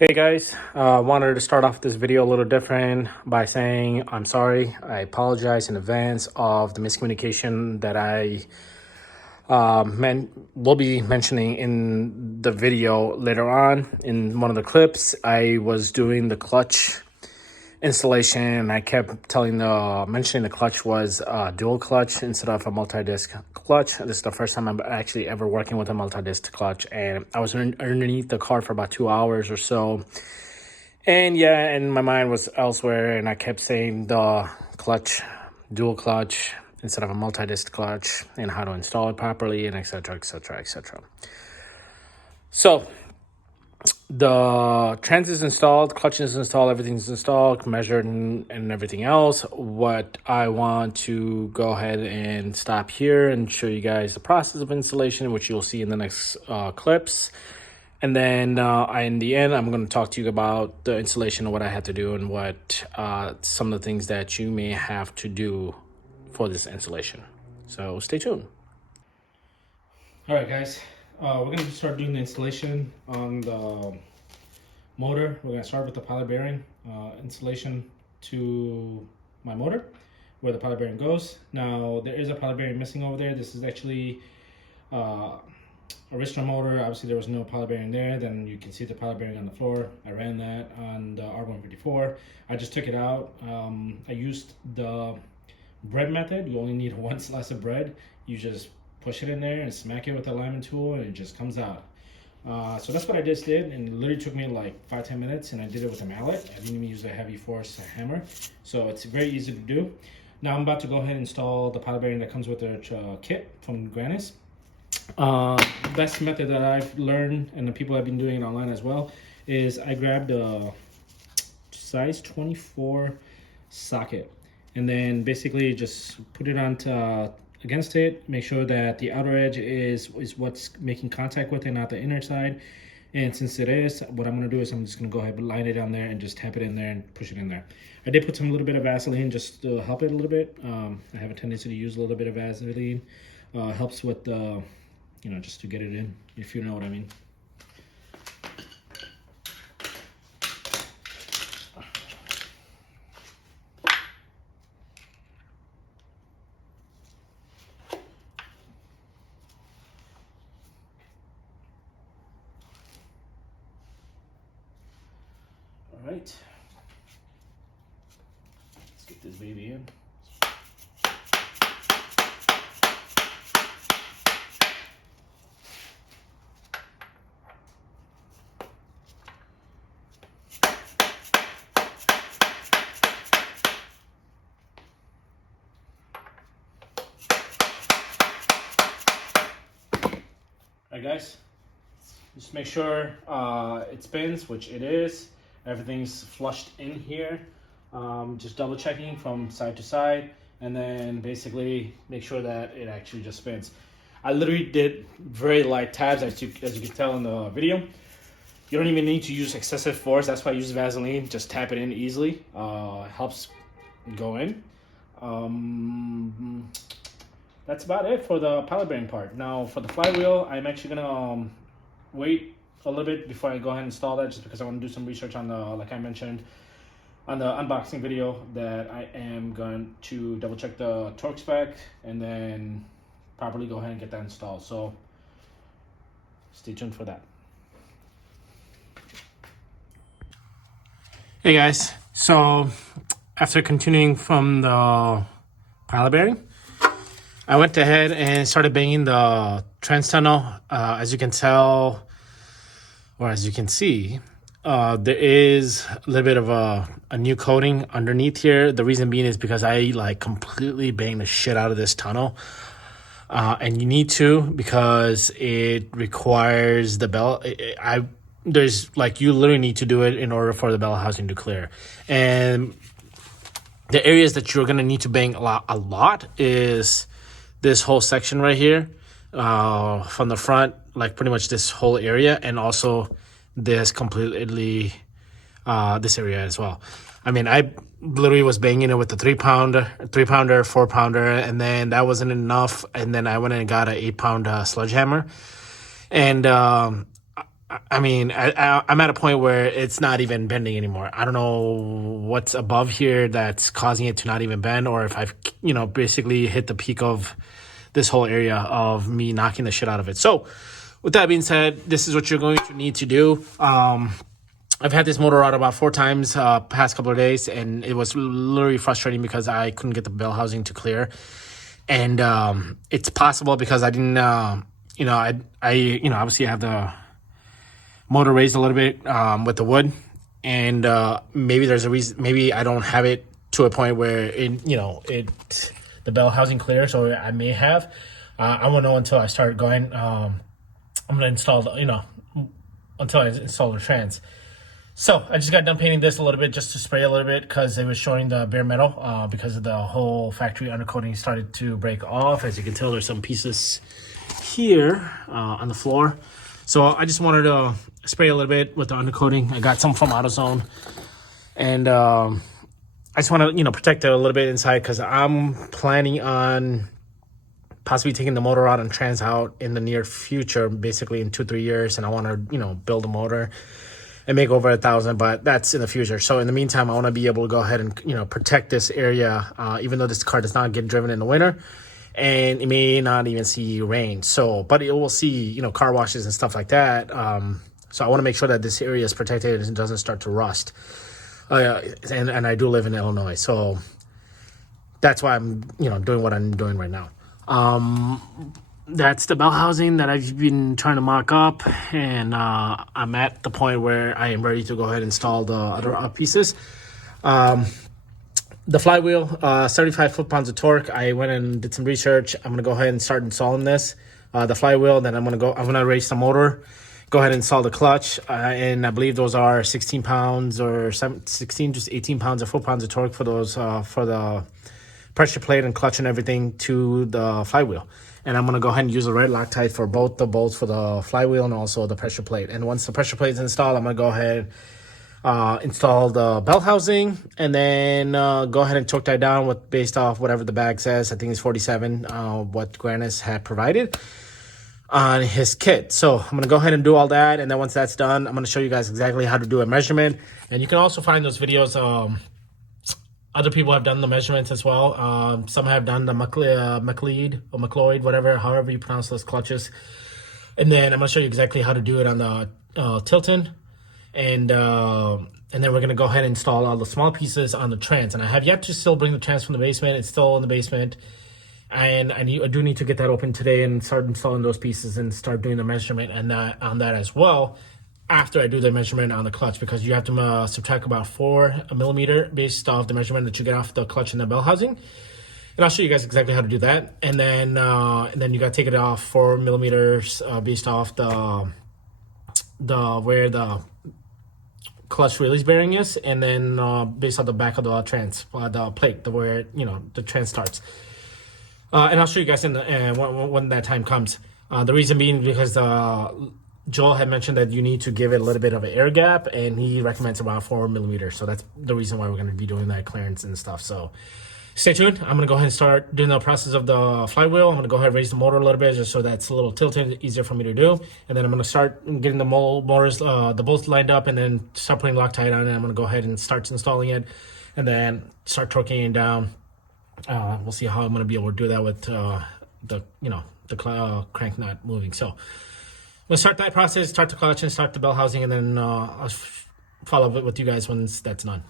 Hey guys, wanted to start off this video a little different by saying I'm sorry. I apologize in advance of the miscommunication that I will be mentioning in the video later on. In one of the clips, I was doing the clutch installation and I kept mentioning the clutch was dual clutch instead of a multi-disc clutch. This is the first time I'm actually ever working with a multi-disc clutch, and I was underneath the car for about 2 hours or so. And yeah, and my mind was elsewhere, and I kept saying the clutch, dual clutch instead of a multi-disc clutch, and how to install it properly, and etc., etc., etc. So the trans is installed, clutch is installed, everything's installed, measured, and everything else. What I want to go ahead and stop here and show you guys the process of installation, which you'll see in the next clips. And then in the end, I'm going to talk to you about the installation of what I had to do and what some of the things that you may have to do for this installation. So stay tuned. All right, guys. We're going to start doing the installation on the motor. We're going to start with the pilot bearing installation to my motor, where the pilot bearing goes. Now, there is a pilot bearing missing over there. This is actually original motor. Obviously there was no pilot bearing there. Then you can see the pilot bearing on the floor. I ran that on the R154. I just took it out. I used the bread method. You only need one slice of bread. You just push it in there and smack it with the alignment tool and it just comes out. So that's what I just did, and it literally took me like 5-10 minutes, and I did it with a mallet. I didn't even use a heavy force hammer, so it's very easy to do. Now I'm about to go ahead and install the pilot bearing that comes with the kit from Grannas. Best method that I've learned, and the people have been doing it online as well, is I grabbed a size 24 socket and then basically just put it onto against it. Make sure that the outer edge is what's making contact with it, not the inner side. And since it is, what I'm going to do is I'm just going to go ahead and line it down there and just tap it in there and push it in there. I did put some little bit of Vaseline just to help it a little bit. I have a tendency to use a little bit of Vaseline. Helps with the just to get it in, if you know what I mean. All right, let's get this baby in. Alright guys, just make sure it spins, which it is. Everything's flushed in here. Just double checking from side to side, and then basically make sure that it actually just spins. I literally did very light tabs, as you can tell in the video. You don't even need to use excessive force. That's why I use Vaseline. Just tap it in easily. Helps go in. That's about it for the pilot bearing part. Now for the flywheel, I'm actually gonna wait a little bit before I go ahead and install that, just because I want to do some research on the, like I mentioned on the unboxing video, that I am going to double check the torque spec and then properly go ahead and get that installed. So stay tuned for that. Hey guys, so after continuing from the pilot bearing, I went ahead and started banging the trans tunnel. As you can tell, or as you can see, there is a little bit of a new coating underneath here. The reason being is because I completely banged the shit out of this tunnel. And you need to, because it requires the bell. You literally need to do it in order for the bell housing to clear. And the areas that you're gonna need to bang a lot is this whole section right here, from the front, like pretty much this whole area, and also this completely, this area as well. I mean, I literally was banging it with the 3-pounder, 4-pounder, and then that wasn't enough. And then I went and got an 8-pound sledgehammer. And I mean, I'm at a point where it's not even bending anymore. I don't know what's above here that's causing it to not even bend, or if I've, basically hit the peak of this whole area of me knocking the shit out of it. So with that being said, this is what you're going to need to do. I've had this motor out about 4 times past couple of days, and it was literally frustrating because I couldn't get the bell housing to clear. And it's possible because I didn't, obviously I have the motor raised a little bit with the wood, and maybe there's a reason. Maybe I don't have it to a point where the bell housing clears, or I may have. I won't know until I start going. I'm gonna install until I install the trans. So I just got done painting this a little bit just to spray a little bit because it was showing the bare metal because of the whole factory undercoating started to break off. As you can tell, there's some pieces here on the floor. So I just wanted to spray a little bit with the undercoating. I got some from AutoZone, and I just want to protect it a little bit inside because I'm planning on possibly taking the motor out and trans out in the near future, basically in 2-3 years, and I want to build a motor and make over 1,000, but that's in the future. So in the meantime, I want to be able to go ahead and protect this area, even though this car does not get driven in the winter, and it may not even see rain. So, but it will see car washes and stuff like that. So I want to make sure that this area is protected and doesn't start to rust. And I do live in Illinois, so that's why I'm doing what I'm doing right now. That's the bell housing that I've been trying to mock up, and I'm at the point where I am ready to go ahead and install the other pieces. The flywheel, 75 foot-pounds of torque. I went and did some research. I'm gonna go ahead and start installing this. The flywheel, then I'm gonna raise the motor, go ahead and install the clutch, and I believe those are 16 pounds or 16 to 18 pounds or foot-pounds of torque for those for the pressure plate and clutch and everything to the flywheel. And I'm going to go ahead and use the red Loctite for both the bolts for the flywheel and also the pressure plate. And once the pressure plate is installed, I'm going to go ahead install the bell housing, and then go ahead and torque that down based off whatever the bag says. I think it's 47, what Grannas had provided on his kit. So I'm going to go ahead and do all that. And then once that's done, I'm going to show you guys exactly how to do a measurement. And you can also find those videos. Other people have done the measurements as well. Some have done the McLeod or McLeod, however you pronounce those clutches. And then I'm going to show you exactly how to do it on the Tilton. And then we're going to go ahead and install all the small pieces on the trans. And I have yet to still bring the trans from the basement. It's still in the basement. And I do need to get that open today and start installing those pieces and start doing the measurement on that as well, after I do the measurement on the clutch, because you have to subtract about 4 millimeter based off the measurement that you get off the clutch and the bell housing. And I'll show you guys exactly how to do that. And then you got to take it off 4 millimeters based off the where the clutch release bearing is, and then based on the back of the trans, the plate, where the trans starts. And I'll show you guys when that time comes. The reason being because Joel had mentioned that you need to give it a little bit of an air gap, and he recommends about 4 millimeters. So that's the reason why we're going to be doing that clearance and stuff. So stay tuned. I'm going to go ahead and start doing the process of the flywheel. I'm going to go ahead and raise the motor a little bit just so that's a little tilted, easier for me to do. And then I'm going to start getting the motors, the bolts lined up, and then start putting Loctite on it. I'm going to go ahead and start installing it, and then start torquing it down. We'll see how I'm going to be able to do that with the crank not moving. So we'll start that process, start the clutch and start the bell housing, and then I'll follow up with you guys once that's done.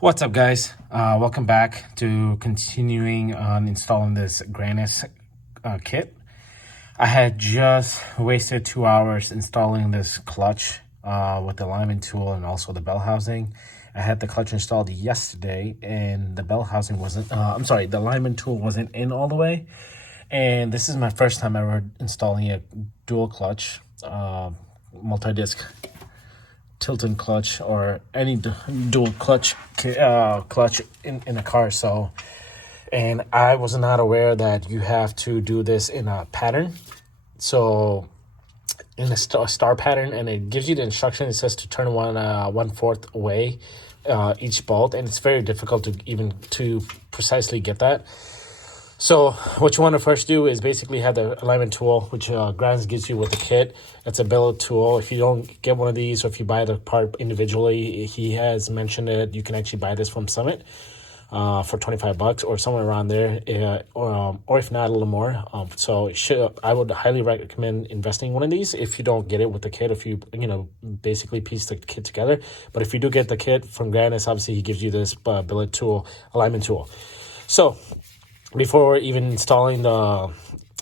What's up, guys? Welcome back to continuing on installing this Grannas kit. I had just wasted 2 hours installing this clutch with the alignment tool and also the bell housing. I had the clutch installed yesterday, and the bell housing wasn't, the alignment tool wasn't in all the way. And this is my first time ever installing a dual clutch, multi-disc Tilton clutch, or any dual clutch in a car. So, and I was not aware that you have to do this in a pattern. So in a star pattern, and it gives you the instruction. It says to turn 1/4 away each bolt, and it's very difficult to precisely get that. So what you want to first do is basically have the alignment tool, which Grannas gives you with the kit. It's a billet tool. If you don't get one of these, or if you buy the part individually, he has mentioned that you can actually buy this from Summit for $25 or somewhere around there, or if not, a little more. So I would highly recommend investing in one of these if you don't get it with the kit, if you basically piece the kit together. But if you do get the kit from Grannas, obviously he gives you this billet tool, alignment tool. So before even installing the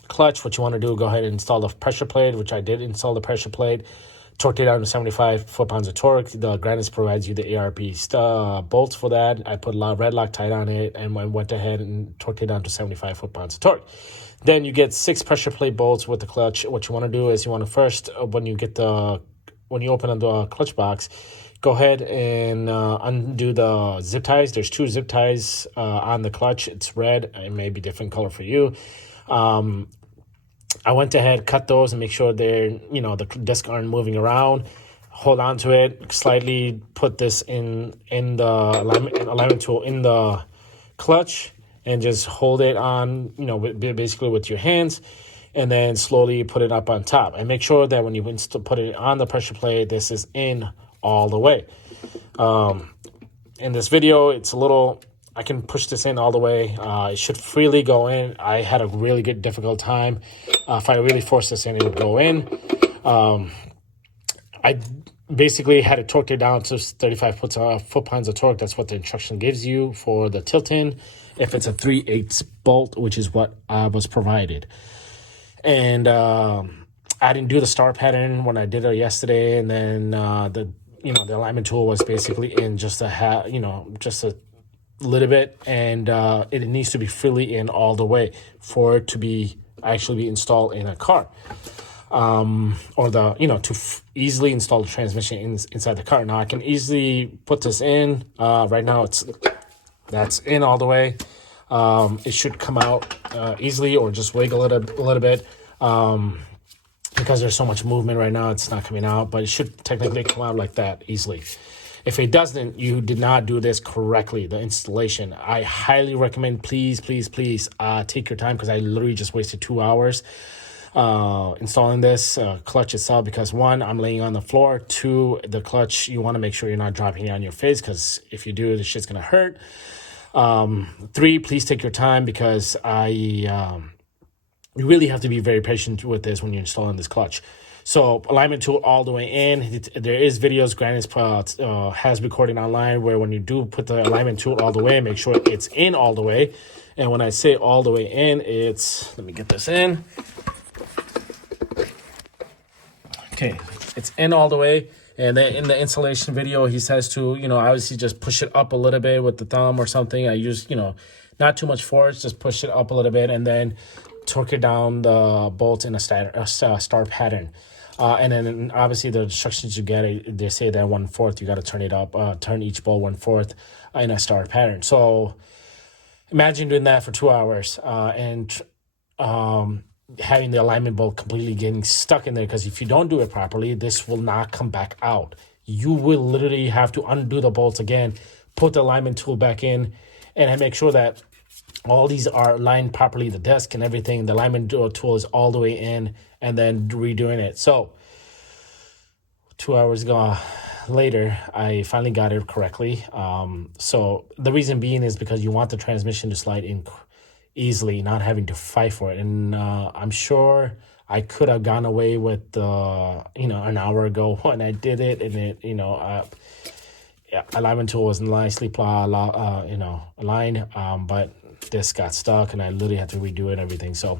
clutch, what you want to do, go ahead and install the pressure plate, which I did install the pressure plate. Torqued it down to 75 foot-pounds of torque. The Grannas provides you the ARP bolts for that. I put a lot of red Loctite on it, and I went ahead and torqued it down to 75 foot-pounds of torque. Then you get 6 pressure plate bolts with the clutch. What you want to do is you want to first, when you open up the clutch box, go ahead and undo the zip ties. There's 2 zip ties on the clutch. It's red. It may be different color for you. I went ahead, cut those, and make sure they're, the discs aren't moving around. Hold on to it, slightly put this in the alignment tool in the clutch, and just hold it on, basically with your hands, and then slowly put it up on top. And make sure that when you put it on the pressure plate, this is in all the way. In this video, it's a little, I can push this in all the way. It should freely go in. I had a really difficult time. If I really forced this in, it would go in. I basically had it torqued down to 35 foot-pounds of torque. That's what the instruction gives you for the tilt-in. If it's a 3/8 bolt, which is what was provided. And I didn't do the star pattern when I did it yesterday. And then the alignment tool was basically in just a little bit, and it needs to be freely in all the way for it to be actually installed in a car, or to easily install the transmission inside the car. Now I can easily put this in. Right now that's in all the way. It should come out easily, or just wiggle it a little bit. Because there's so much movement right now, it's not coming out, but it should technically come out like that easily. If it doesn't, you did not do this correctly, the installation. I highly recommend, please take your time, because I literally just wasted 2 hours installing this clutch itself, because 1, I'm laying on the floor. 2, the clutch, you want to make sure you're not dropping it on your face, because if you do, the shit's going to hurt. 3, please take your time, because you really have to be very patient with this when you're installing this clutch. So alignment tool all the way in. There is videos Grannas has recorded online where when you do put the alignment tool all the way, make sure it's in all the way. And when I say all the way in, it's, let me get this in. Okay, it's in all the way. And then in the installation video, he says to, obviously just push it up a little bit with the thumb or something. I use, not too much force, just push it up a little bit, and then torque it down the bolts in a star pattern. And then obviously the instructions you get, they say that 1/4, you got to turn it up, turn each bolt 1/4 in a star pattern. So imagine doing that for 2 hours and having the alignment bolt completely getting stuck in there, because if you don't do it properly, this will not come back out. You will literally have to undo the bolts again, put the alignment tool back in, and make sure that all these are aligned properly, the desk and everything. The alignment tool is all the way in, and then redoing it. So 2 hours later, I finally got it correctly. So the reason being is because you want the transmission to slide in easily, not having to fight for it. And I'm sure I could have gone away with an hour ago when I did it, and it alignment tool was nicely aligned, but this got stuck, and I literally had to redo it and everything. So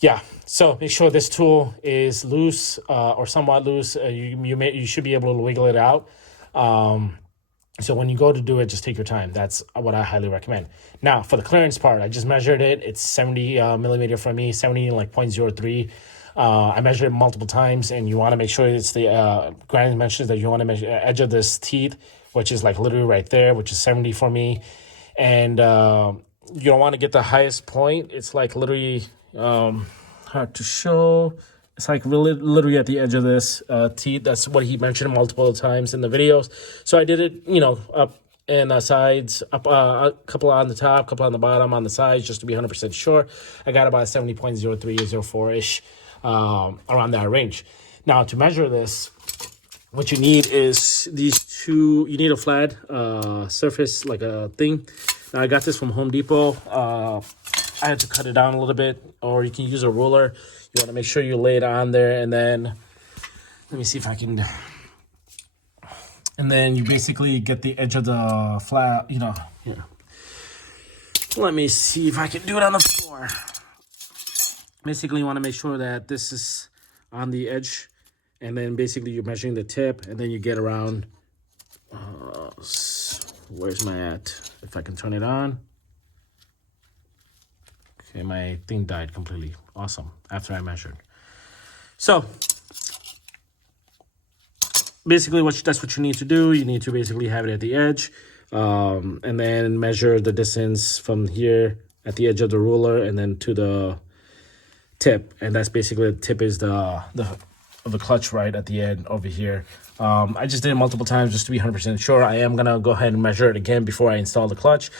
yeah, so make sure this tool is loose or somewhat loose. You should be able to wiggle it out. So when you go to do it, just take your time. That's what I highly recommend. Now for the clearance part, I just measured it. It's 70 millimeter for me, 70 like 0.03. I measured it multiple times, and you want to make sure it's the Grannas mentions that you want to measure the edge of this teeth, which is like literally right there, which is 70 for me. And you don't want to get the highest point. It's like literally hard to show. It's like literally at the edge of this teeth. That's what he mentioned multiple times in the videos. So I did it, and sides, up a couple on the top, couple on the bottom, on the sides, just to be 100% sure. I got about 70.03 or 04-ish, around that range. Now, to measure this, what you need is these two. You need a flat surface, like a thing. Now, I got this from Home Depot. I had to cut it down a little bit, or you can use a ruler. You want to make sure you lay it on there, and then let me see if I can. And then you basically get the edge of the flat, you know, here. Let me see if I can do it on the floor. Basically, you want to make sure that this is on the edge. And then basically you're measuring the tip, and then you get around, where's my at? If I can turn it on. Okay, my thing died completely. Awesome, after I measured. So, basically that's what you need to do. You need to basically have it at the edge, and then measure the distance from here at the edge of the ruler and then to the tip. And that's basically, the tip is the clutch right at the end over here. I just did it multiple times just to be 100% sure. I am gonna go ahead and measure it again before I install the clutch.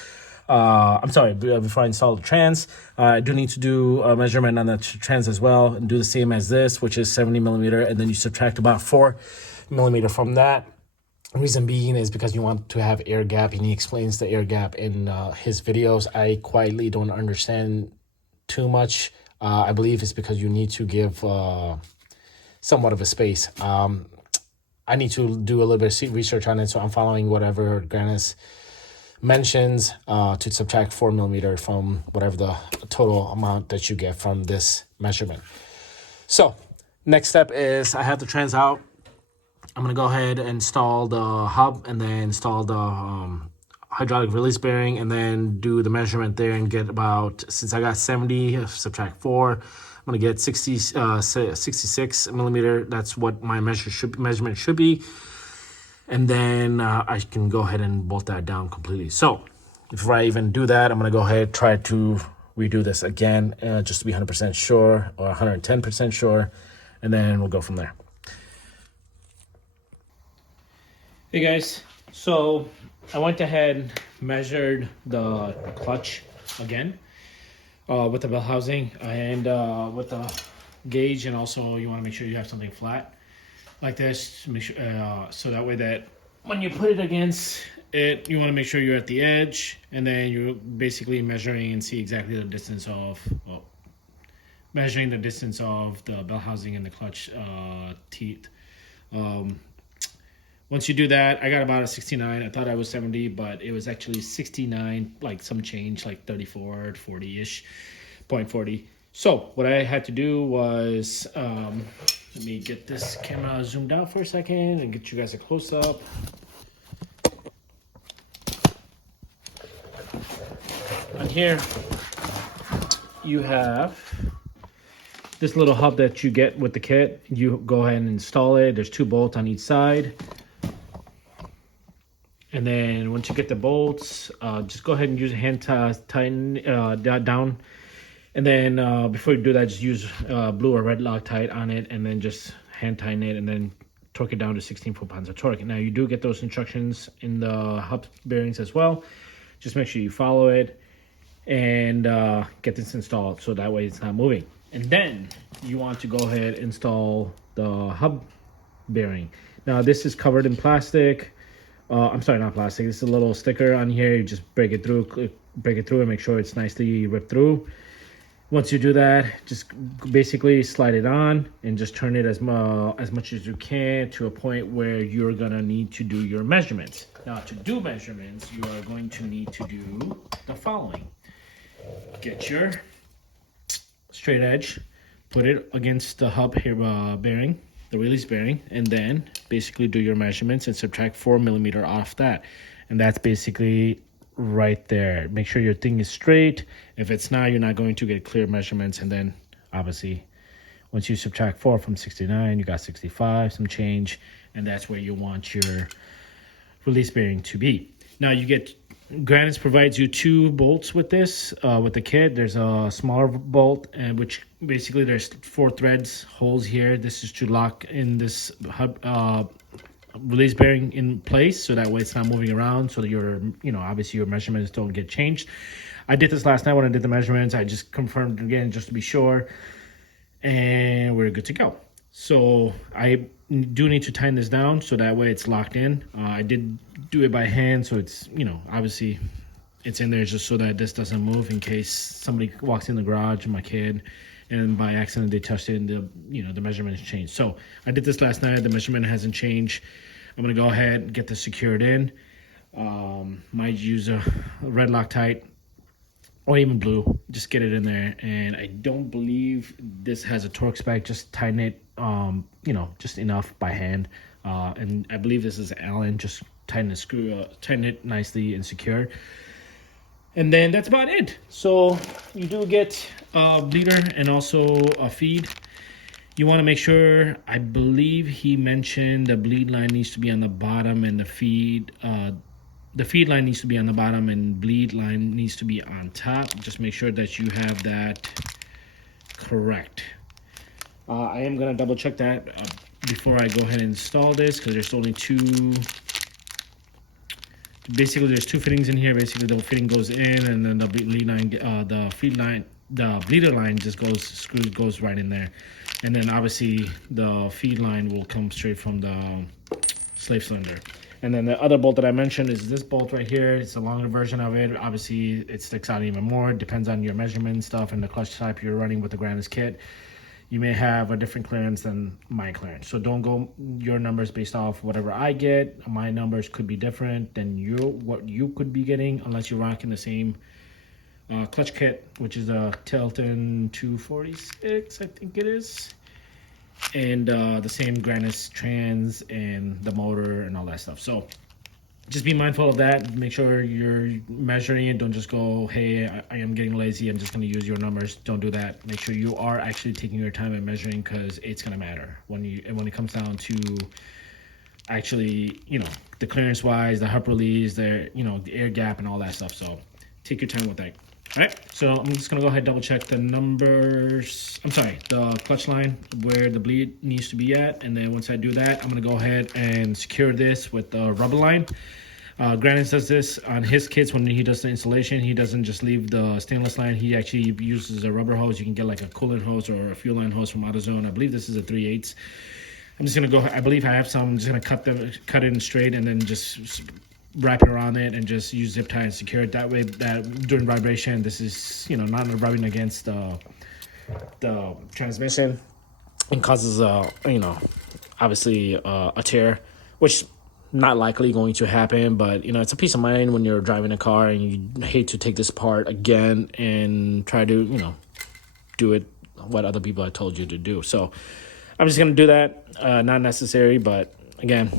I'm sorry, before I install the trans. I do need to do a measurement on the trans as well, and do the same as this, which is 70 millimeter, and then you subtract about 4 millimeter from that. Reason being is because you want to have air gap, and he explains the air gap in his videos. I quietly don't understand too much. I believe it's because you need to give somewhat of a space. I need to do a little bit of research on it, so I'm following whatever Grannas mentions to subtract 4 millimeter from whatever the total amount that you get from this measurement. So next step is I have the trans out. I'm gonna go ahead and install the hub, and then install the hydraulic release bearing, and then do the measurement there and get about, since I got 70, subtract 4, I'm gonna get 66 millimeter. That's what my measurement should be. And then I can go ahead and bolt that down completely. So before I even do that, I'm gonna go ahead and try to redo this again, just to be 100% sure, or 110% sure, and then we'll go from there. Hey guys, so I went ahead, measured the clutch again with the bell housing and with the gauge, and also you want to make sure you have something flat like this to make sure, so that way that when you put it against it, you want to make sure you're at the edge, and then you're basically measuring and see exactly the distance of, measuring the distance of the bell housing and the clutch teeth. Once you do that, I got about a 69. I thought I was 70, but it was actually 69, like some change, like 34, 40-ish, 0.40. So what I had to do was, let me get this camera zoomed out for a second and get you guys a close-up. On here, you have this little hub that you get with the kit. You go ahead and install it. There's 2 bolts on each side. And then once you get the bolts, just go ahead and use a hand tighten down. And then before you do that, just use blue or red Loctite on it, and then just hand tighten it, and then torque it down to 16 foot-pounds of torque. Now you do get those instructions in the hub bearings as well. Just make sure you follow it and get this installed, so that way it's not moving. And then you want to go ahead and install the hub bearing. Now this is covered in plastic. I'm sorry, not plastic. This is a little sticker on here. You just break it through and make sure it's nicely ripped through. Once you do that, just basically slide it on and just turn it as much as you can to a point where you're gonna need to do your measurements. Now, to do measurements, you are going to need to do the following. Get your straight edge, put it against the hub here bearing, the release bearing, and then basically do your measurements and subtract 4 millimeter off that. And that's basically right there. Make sure your thing is straight. If it's not, you're not going to get clear measurements. And then obviously once you subtract 4 from 69, you got 65, some change, and that's where you want your release bearing to be. Now you get, Grannas provides you 2 bolts with this, with the kit. There's a smaller bolt, and which basically there's 4 threads, holes here. This is to lock in this hub, release bearing in place, so that way it's not moving around, so that your, obviously your measurements don't get changed. I did this last night when I did the measurements. I just confirmed again just to be sure, and we're good to go. So I do need to tighten this down so that way it's locked in. I did do it by hand, so it's, obviously it's in there just so that this doesn't move in case somebody walks in the garage, my kid, and by accident they touched it and the measurement has changed. So I did this last night. The measurement hasn't changed. I'm gonna go ahead and get this secured in. Might use a red Loctite or even blue, just get it in there. And I don't believe this has a torque spec. Just tighten it, just enough by hand. And I believe this is Allen. Just tighten it nicely and secure. And then that's about it. So you do get a bleeder and also a feed. You want to make sure, I believe he mentioned the bleed line needs to be on the bottom and the feed line needs to be on the bottom and bleed line needs to be on top. Just make sure that you have that correct. I am going to double check that before I go ahead and install this, because there's only two. Basically, there's two fittings in here. Basically, the fitting goes in, and then the bleed line, the feed line, the bleeder line just goes right in there. And then obviously the feed line will come straight from the slave cylinder. And then the other bolt that I mentioned is this bolt right here. It's a longer version of it. Obviously, it sticks out even more. It depends on your measurement stuff and the clutch type you're running with the Grannas Kit. You may have a different clearance than my clearance. So don't go your numbers based off whatever I get. My numbers could be different than what you could be getting, unless you're rocking the same clutch kit, which is a Tilton 246, I think it is. And the same Grannas trans and the motor and all that stuff. So just be mindful of that. Make sure you're measuring it. Don't just go, hey, I am getting lazy, I'm just going to use your numbers. Don't do that. Make sure you are actually taking your time and measuring, because it's going to matter when it comes down to actually, the clearance wise, the hub release, the air gap and all that stuff. So take your time with that. All right, so I'm just gonna go ahead and double check the numbers. The clutch line where the bleed needs to be at, and then once I do that, I'm gonna go ahead and secure this with the rubber line. Grannas does this on his kits when he does the installation. He doesn't just leave the stainless line. He actually uses a rubber hose. You can get like a coolant hose or a fuel line hose from AutoZone. I believe this is a 3/8. I'm just gonna go. I believe I have some. I'm just gonna cut it in straight, and then just wrap it around it and just use zip tie and secure it. That way, that during vibration, this is not rubbing against the transmission and causes obviously a tear, which not likely going to happen, but it's a peace of mind when you're driving a car and you hate to take this apart again and try to do it what other people have told you to do. So I'm just gonna do that. Not necessary, but again,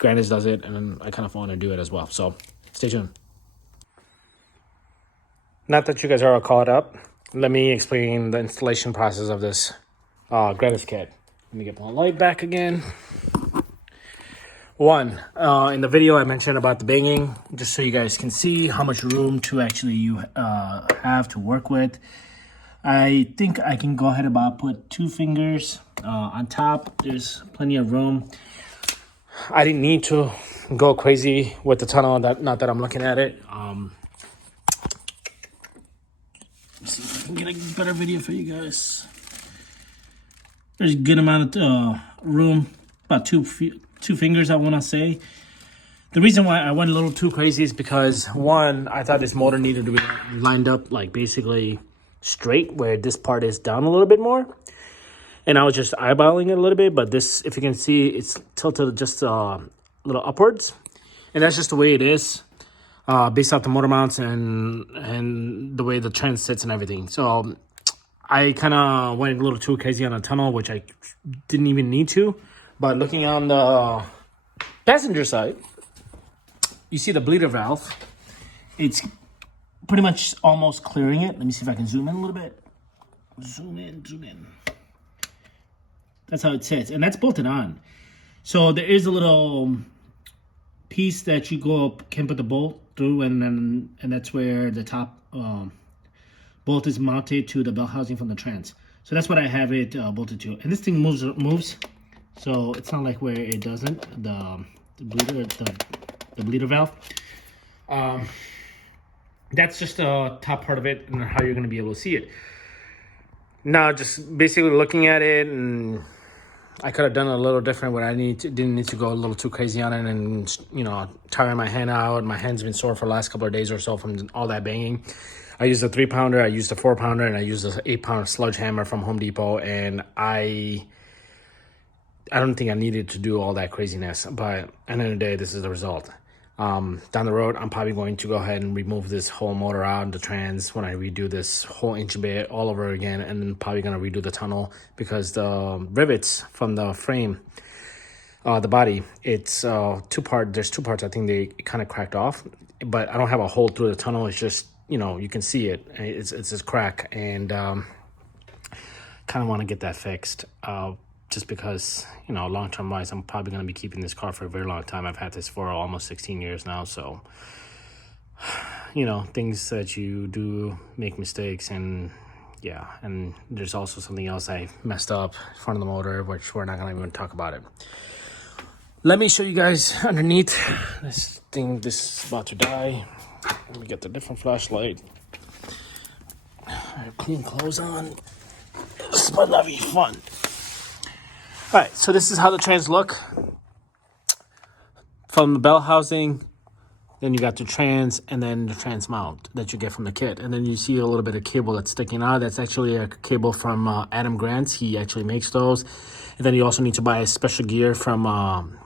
Grannas does it, and I kind of want to do it as well. So stay tuned. Not that you guys are all caught up, let me explain the installation process of this Grannas Kit. Let me get my light back again. One, in the video I mentioned about the banging, just so you guys can see how much room to actually you have to work with. I think I can go ahead and about put 2 fingers on top. There's plenty of room. I didn't need to go crazy with the tunnel. Not that I'm looking at it. Let's see if I can get a better video for you guys. There's a good amount of room, about two fingers, I want to say. The reason why I went a little too crazy is because, one, I thought this motor needed to be lined up like basically straight, where this part is down a little bit more. And I was just eyeballing it a little bit, but this, if you can see, it's tilted just a little upwards. And that's just the way it is, based off the motor mounts and the way the trend sits and everything. So I kind of went a little too crazy on the tunnel, which I didn't even need to. But looking on the passenger side, you see the bleeder valve. It's pretty much almost clearing it. Let me see if I can zoom in a little bit. Zoom in, zoom in. That's how it sits, and that's bolted on. So there is a little piece that you can put the bolt through, and that's where the top bolt is mounted to the belt housing from the trans. So that's what I have it bolted to. And this thing moves So it's not like where it doesn't, the bleeder valve. That's just the top part of it and how you're going to be able to see it. Now, just basically looking at it, and I could have done it a little different, but didn't need to go a little too crazy on it and, you know, tiring my hand out. My hand's been sore for the last couple of days or so from all that banging. I used a 3-pounder, I used a 4-pounder, and I used an 8-pound sludge hammer from Home Depot, and I don't think I needed to do all that craziness, but at the end of the day, this is the result. Down the road, I'm probably going to go ahead and remove this whole motor out and the trans when I redo this whole engine bay all over again, and then probably going to redo the tunnel because the rivets from the frame, the body, it's two-part. There's 2 parts. I think they kind of cracked off, but I don't have a hole through the tunnel. It's just, you know, you can see it. It's this crack, and kind of want to get that fixed. Just because, you know, long-term wise, I'm probably going to be keeping this car for a very long time. I've had this for almost 16 years now. So, you know, things that you do, make mistakes. And yeah, and there's also something else I messed up in front of the motor, which we're not going to even talk about it. Let me show you guys underneath. This thing, this is about to die. Let me get the different flashlight. I have clean clothes on. This might not be fun. All right, so this is how the trans look from the bell housing. Then you got the trans, and then the trans mount that you get from the kit. And then you see a little bit of cable that's sticking out. That's actually a cable from Adam Grant. He actually makes those. And then you also need to buy a special gear from,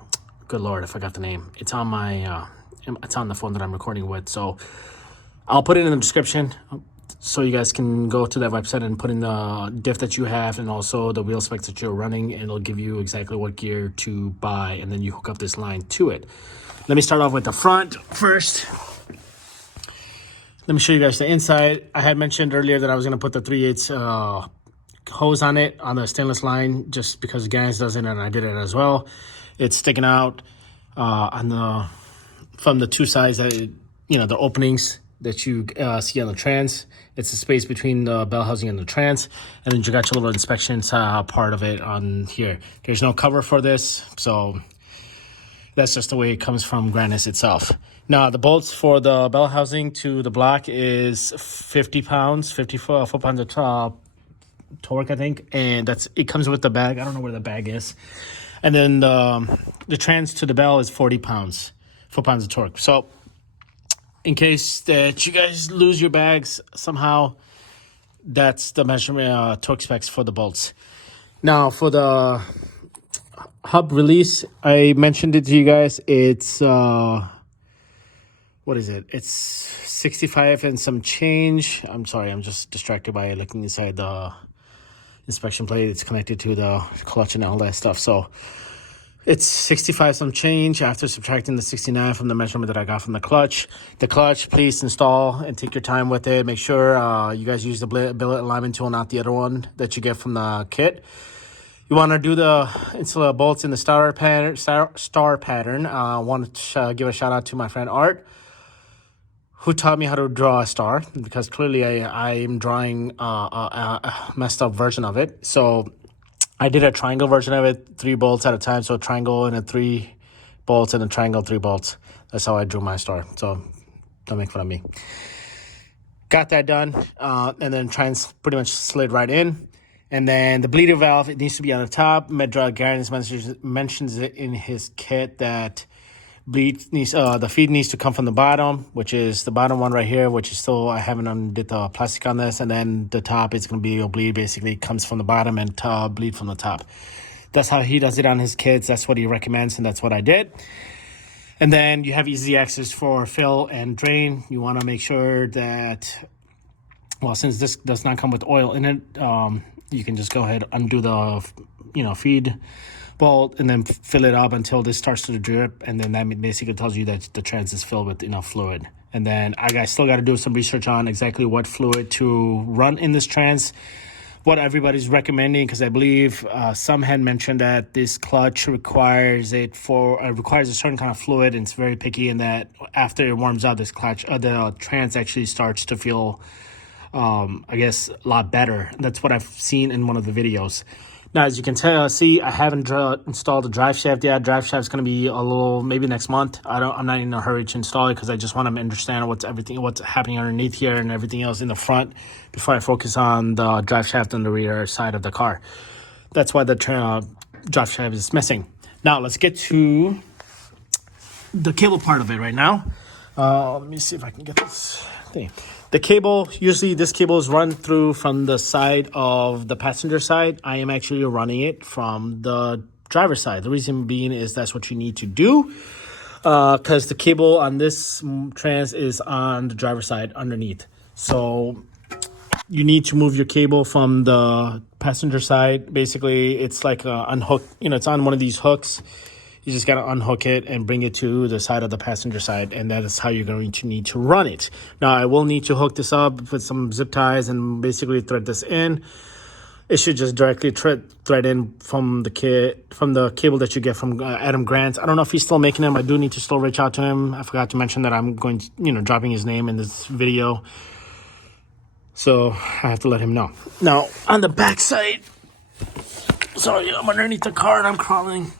good Lord, I forgot the name. It's on my, it's on the phone that I'm recording with. So I'll put it in the description, so you guys can go to that website and put in the diff that you have and also the wheel specs that you're running, and it'll give you exactly what gear to buy, and then you hook up this line to it. Let me start off with the front first. Let me show you guys the inside. I had mentioned earlier that I was going to put the 3/8 hose on it, on the stainless line, just because Grannas does it, and I did it as well. It's sticking out from the 2 sides, that you know, the openings that you see on the trans. It's the space between the bell housing and the trans, and then you got your little inspection part of it on here. There's no cover for this, so that's just the way it comes from Grannas itself. Now, the bolts for the bell housing to the block is 50 pounds, 50 foot-pounds of torque, I think, and it comes with the bag. I don't know where the bag is. And then the trans to the bell is 40 pounds, foot-pounds of torque. So in case that you guys lose your bags somehow, that's the measurement torque specs for the bolts. Now, for the hub release, I mentioned it to you guys. It's what is it? It's 65 and some change. I'm sorry, I'm just distracted by looking inside the inspection plate. It's connected to the clutch and all that stuff. So it's 65 some change after subtracting the 69 from the measurement that I got from the clutch. The clutch, please install and take your time with it. Make sure you guys use the billet alignment tool, not the other one that you get from the kit. You want to do the install bolts in the star pattern. I want to give a shout out to my friend Art, who taught me how to draw a star, because clearly I am drawing a messed up version of it. So I did a triangle version of it, 3 bolts at a time. So a triangle and a 3 bolts and a triangle, 3 bolts. That's how I drew my star. So don't make fun of me. Got that done. And then pretty much slid right in. And then the bleeder valve, it needs to be on the top. Grannas mentions it in his kit that the feed needs to come from the bottom, which is the bottom one right here, which is still, I haven't undid the plastic on this. And then the top, it's going to be a bleed, basically comes from the bottom and bleed from the top. That's how he does it on his kits. That's what he recommends, and that's what I did. And then you have easy access for fill and drain. You want to make sure that, well, since this does not come with oil in it, you can just go ahead, undo the, feed bolt, and then fill it up until this starts to drip, and then that basically tells you that the trans is filled with enough fluid. And then I still got to do some research on exactly what fluid to run in this trans, what everybody's recommending, because I believe some had mentioned that this clutch requires a certain kind of fluid, and it's very picky, and that after it warms up, this clutch, the trans actually starts to feel, I guess, a lot better. That's what I've seen in one of the videos. Now, as you can see, I haven't installed a drive shaft yet. Drive shaft is going to be a little, maybe next month. I'm not in a hurry to install it because I just want to understand what's happening underneath here and everything else in the front before I focus on the drive shaft on the rear side of the car. That's why the drive shaft is missing. Now, let's get to the cable part of it right now. Let me see if I can get this thing. The cable, usually this cable is run through from the side of the passenger side. I am actually running it from the driver's side. The reason being is that's what you need to do because the cable on this trans is on the driver's side underneath. So you need to move your cable from the passenger side. Basically, it's like unhook. It's on one of these hooks. You just got to unhook it and bring it to the side of the passenger side, and that is how you're going to need to run it. Now, I will need to hook this up with some zip ties and basically thread this in. It should just directly thread in from the cable that you get from Adam Grant. I don't know if he's still making them. I do need to still reach out to him. I forgot to mention that I'm going to, dropping his name in this video. So I have to let him know. Now, on the back side, sorry, I'm underneath the car and I'm crawling.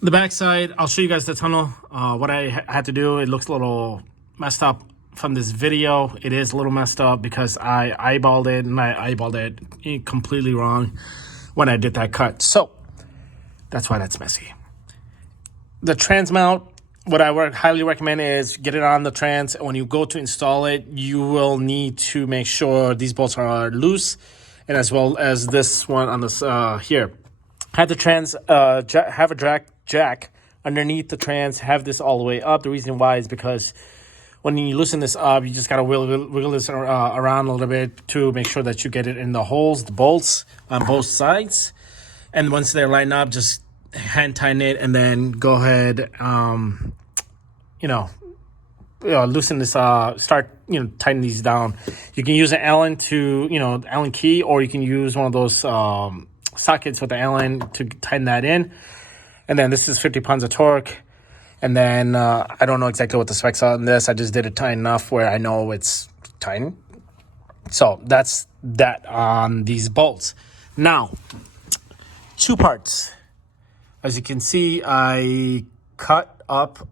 The back side, I'll show you guys the tunnel. What I had to do, it looks a little messed up from this video. It is a little messed up because I eyeballed it, and I eyeballed it completely wrong when I did that cut. So that's why that's messy. The trans mount, what I would highly recommend is get it on the trans. When you go to install it, you will need to make sure these bolts are loose, and as well as this one on this here. Have the trans have a jack underneath the trans, have this all the way up. The reason why is because when you loosen this up, you just got to wiggle this around a little bit to make sure that you get it in the holes, the bolts on both sides. And once they're lined up, just hand tighten it and then go ahead, loosen this, start, tighten these down. You can use an Allen Allen key, or you can use one of those sockets with the Allen to tighten that in. And then this is 50 pounds of torque. And then I don't know exactly what the specs are on this. I just did it tight enough where I know it's tight. So that's that on these bolts. Now, two parts. As you can see, I cut up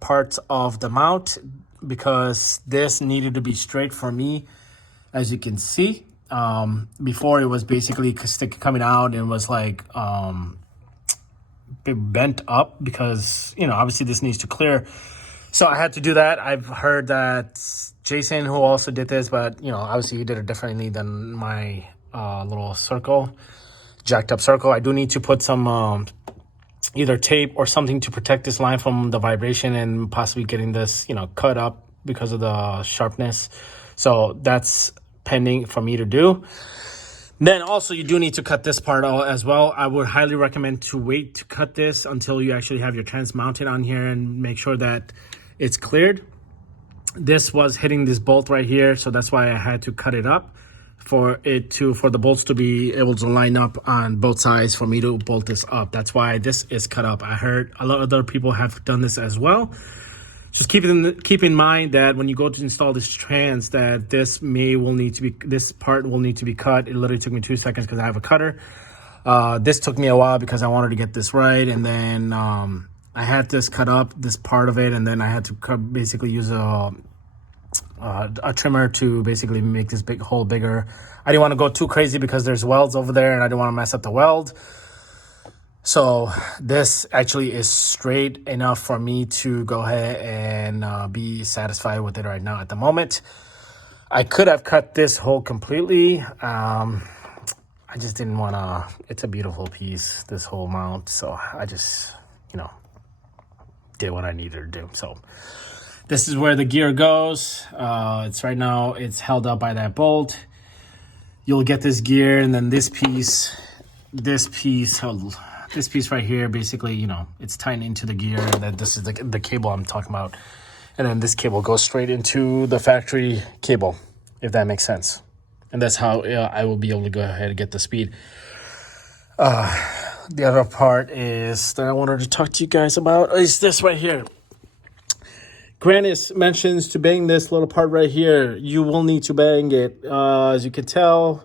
parts of the mount because this needed to be straight for me. As you can see, before it was basically coming out and was like bent up because obviously this needs to clear. So I had to do that. I've heard that Jason, who also did this, but obviously he did it differently than my little circle, jacked up circle. I do need to put some either tape or something to protect this line from the vibration and possibly getting this cut up because of the sharpness. So that's pending for me to do. Then also you do need to cut this part out as well. I would highly recommend to wait to cut this until you actually have your trans mounted on here and make sure that it's cleared. This was hitting this bolt right here, so that's why I had to cut it up for the bolts to be able to line up on both sides for me to bolt this up. That's why this is cut up. I heard a lot of other people have done this as well. Just keep in mind that when you go to install this trans, that this part will need to be cut. It literally took me 2 seconds because I have a cutter. This took me a while because I wanted to get this right, and then I had this cut up, this part of it, and then I had to basically use a trimmer to basically make this big hole bigger. I didn't want to go too crazy because there's welds over there, and I didn't want to mess up the weld. So this actually is straight enough for me to go ahead and be satisfied with it right now at the moment. I could have cut this hole completely. I just didn't want to. It's a beautiful piece, this whole mount. So I just, did what I needed to do. So this is where the gear goes. It's right now, it's held up by that bolt. You'll get this gear, and then this piece right here, basically, it's tightened into the gear. That this is the cable I'm talking about. And then this cable goes straight into the factory cable, if that makes sense. And that's how I will be able to go ahead and get the speed. The other part is that I wanted to talk to you guys about is this right here. Grannas mentions to bang this little part right here. You will need to bang it. As you can tell,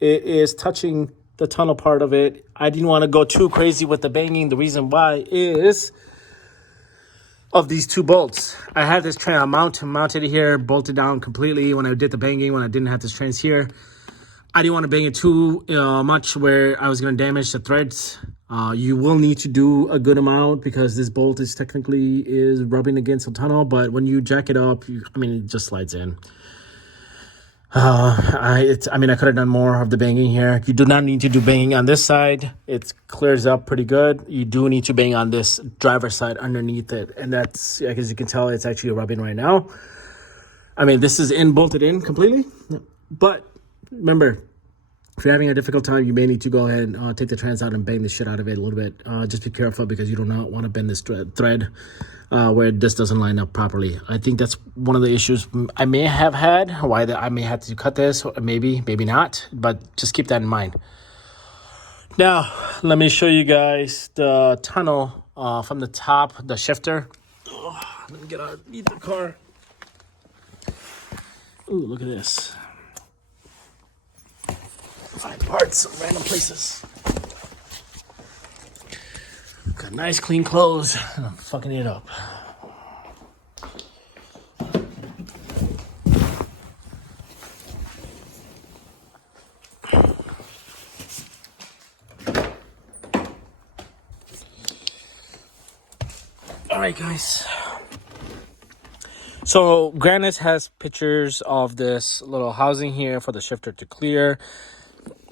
it is touching the tunnel part of it. I didn't want to go too crazy with the banging. The reason why is of these two bolts. I had this train mounted here, bolted down completely when I did the banging, when I didn't have this trans here. I didn't want to bang it too much where I was going to damage the threads. You will need to do a good amount because this bolt is technically rubbing against the tunnel, but when you jack it up, it just slides in. I could have done more of the banging here. You do not need to do banging on this side. It clears up pretty good. You do need to bang on this driver's side underneath it. And that's, as you can tell, it's actually rubbing right now. This is bolted in completely. But remember, if you're having a difficult time, you may need to go ahead and take the trans out and bang the shit out of it a little bit. Just be careful because you do not want to bend this thread where this doesn't line up properly. I think that's one of the issues I may have had, I may have to cut this, maybe not, but just keep that in mind. Now, let me show you guys the tunnel from the top, the shifter. Let me get out of the car. Ooh, look at this. Find parts in random places. Got nice clean clothes, and I'm fucking it up. All right, guys. So Grannas has pictures of this little housing here for the shifter to clear.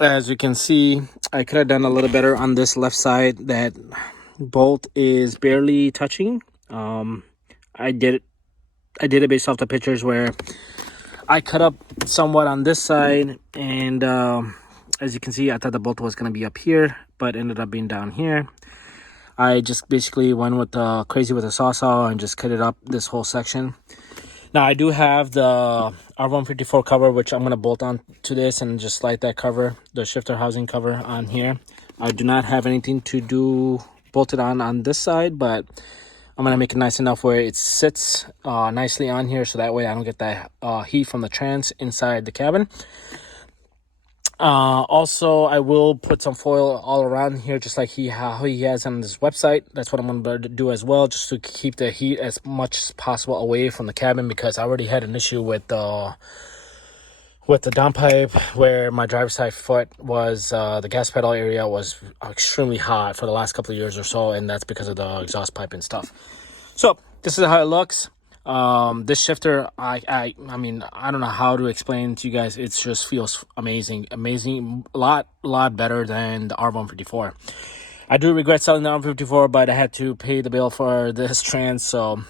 As you can see, I could have done a little better on this left side. That bolt is barely touching. I did it based off the pictures where I cut up somewhat on this side, and as you can see, I thought the bolt was going to be up here, but ended up being down here. I just basically went with crazy with a saw and just cut it up this whole section. Now I do have the R154 cover, which I'm going to bolt on to this and just slide that cover, the shifter housing cover on here. I do not have anything to do bolted on this side, but I'm going to make it nice enough where it sits nicely on here, so that way I don't get that heat from the trans inside the cabin. Also, I will put some foil all around here, just like how he has on his website. That's what I'm going to do as well, just to keep the heat as much as possible away from the cabin, because I already had an issue with the downpipe where my driver's side foot was, the gas pedal area was extremely hot for the last couple of years or so, and that's because of the exhaust pipe and stuff. So this is how it looks. This shifter, I don't know how to explain to you guys. It just feels amazing, a lot better than the R154. I do regret selling the R154, but I had to pay the bill for this trans, so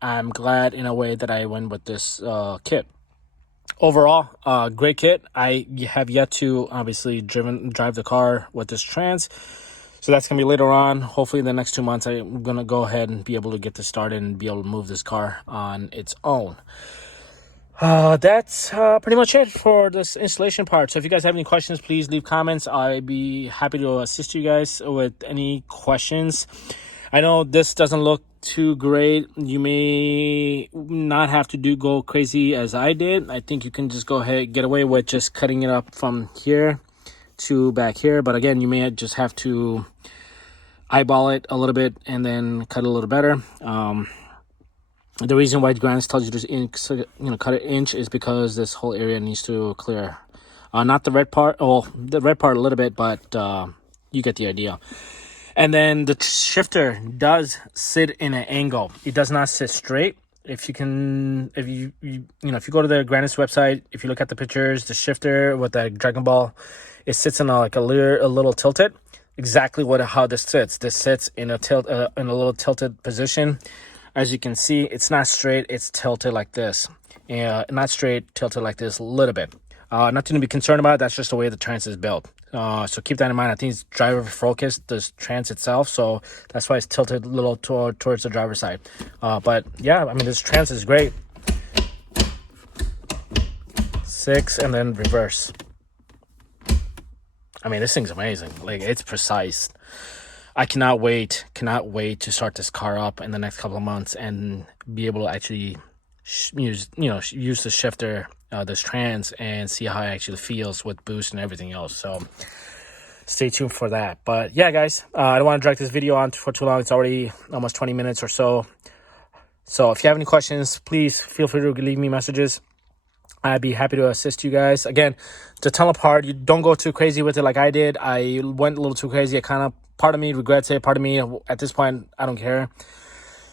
I'm glad in a way that I went with this kit. Overall, great kit. I have yet to obviously drive the car with this trans, so that's going to be later on. Hopefully in the next 2 months, I'm going to go ahead and be able to get this started and be able to move this car on its own. That's pretty much it for this installation part. So if you guys have any questions, please leave comments. I'd be happy to assist you guys with any questions. I know this doesn't look too great. You may not have to go crazy as I did. I think you can just go ahead, get away with just cutting it up from here to back here, but again, you may just have to eyeball it a little bit and then cut it a little better. The reason why Grannas tells you to cut an inch is because this whole area needs to clear. Not the red part, the red part a little bit, but you get the idea. And then the shifter does sit in an angle. It does not sit straight. If you go to the Grannas website, if you look at the pictures, the shifter with the Dragon Ball, it sits in a little tilted. Exactly how this sits. This sits in a little tilted position. As you can see, it's not straight. It's tilted like this. Not straight, tilted like this a little bit. Nothing to be concerned about. That's just the way the trans is built. So keep that in mind. I think it's driver focused, the trans itself. So that's why it's tilted a little towards the driver's side. But yeah, this trans is great. 6 and then reverse. This thing's amazing. It's precise. I cannot wait to start this car up in the next couple of months and be able to actually use the shifter, this trans, and see how it actually feels with boost and everything else. So stay tuned for that. But yeah, guys, I don't want to drag this video on for too long. It's already almost 20 minutes or so. So if you have any questions, please feel free to leave me messages. I'd be happy to assist you guys. Again, the tunnel part, you don't go too crazy with it like I did. I went a little too crazy. Part of me regrets it. Part of me, at this point, I don't care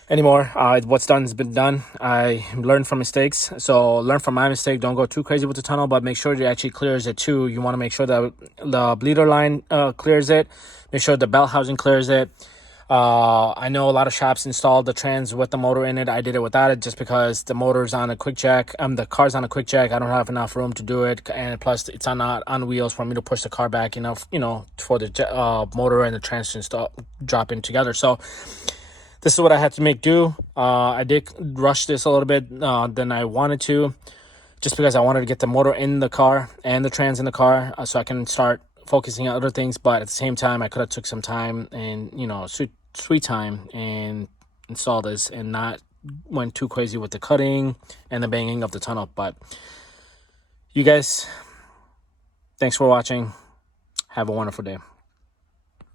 anymore. What's done has been done. I learned from mistakes. So learn from my mistake. Don't go too crazy with the tunnel, but make sure it actually clears it too. You want to make sure that the bleeder line clears it. Make sure the belt housing clears it. I know a lot of shops installed the trans with the motor in it. I did it without it just because the motor's on a quick jack. The car's on a quick jack. I don't have enough room to do it, and plus it's not on wheels for me to push the car back enough, for the motor and the trans to install, drop in together. So this is what I had to make do. I did rush this a little bit than I wanted to, just because I wanted to get the motor in the car and the trans in the car so I can start focusing on other things. But at the same time, I could have took some time and sweet time and install this and not went too crazy with the cutting and the banging of the tunnel. But you guys, thanks for watching. Have a wonderful day.